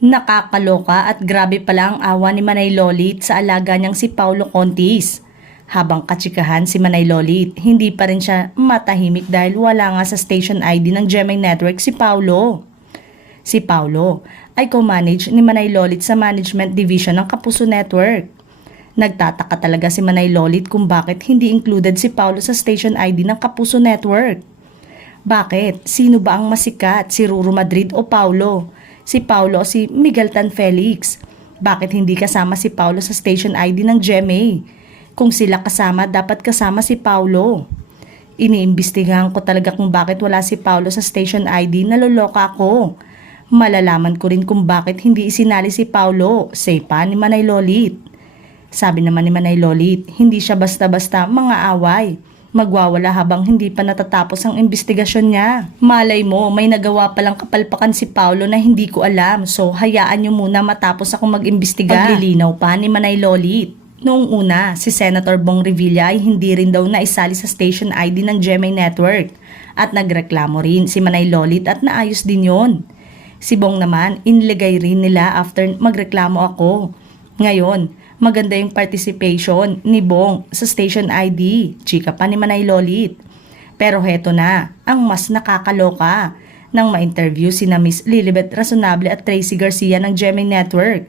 Nakakaloka at grabe pala ang awa ni Manay Lolit sa alaga niyang si Paulo Contis. Habang katsikahan si Manay Lolit, hindi pa rin siya matahimik dahil wala nga sa station ID ng GMA Network si Paulo. Si Paulo ay co-manage ni Manay Lolit sa Management Division ng Kapuso Network. Nagtataka talaga si Manay Lolit kung bakit hindi included si Paulo sa station ID ng Kapuso Network. Bakit? Sino ba ang masikat? Si Ruru Madrid o Paulo? Si Paulo o si Miguel Tan Felix? Bakit hindi kasama si Paulo sa station ID ng GMA? Kung sila kasama, dapat kasama si Paulo. Iniimbestigahan ko talaga kung bakit wala si Paulo sa station ID, naloloka ako. Malalaman ko rin kung bakit hindi isinali si Paulo, say pa ni Manay Lolit. Sabi naman ni Manay Lolit, hindi siya basta-basta mga away. Magwawala habang hindi pa natatapos ang investigasyon niya. Malay mo, may nagawa palang kapalpakan si Paulo na hindi ko alam, so hayaan niyo muna matapos akong mag-imbestiga. Paglilinaw pa ni Manay Lolit. Noong una, si Senator Bong Revilla ay hindi rin daw naisali sa station ID ng GMA Network at nagreklamo rin si Manay Lolit at naayos din yon. Si Bong naman, inilagay rin nila after magreklamo ako. Ngayon, maganda yung participation ni Bong sa station ID, chika pa ni Manay Lolit. Pero heto na, ang mas nakakaloka. Nang ma-interview sina Miss Lilibet Razonable at Tracy Garcia ng GMA Network,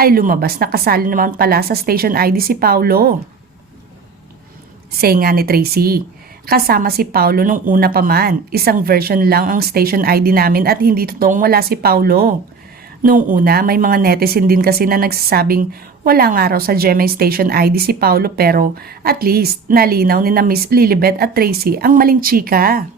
ay lumabas na kasali naman pala sa station ID si Paulo. Say nga ni Tracy, kasama si Paulo nung una pa man, isang version lang ang station ID namin at hindi totoong wala si Paulo. Noong una, may mga netizen din kasi na nagsasabing wala nga raw sa GMA station ID si Paulo pero at least nalinaw ni na Miss Lilibet at Tracy ang maling chika.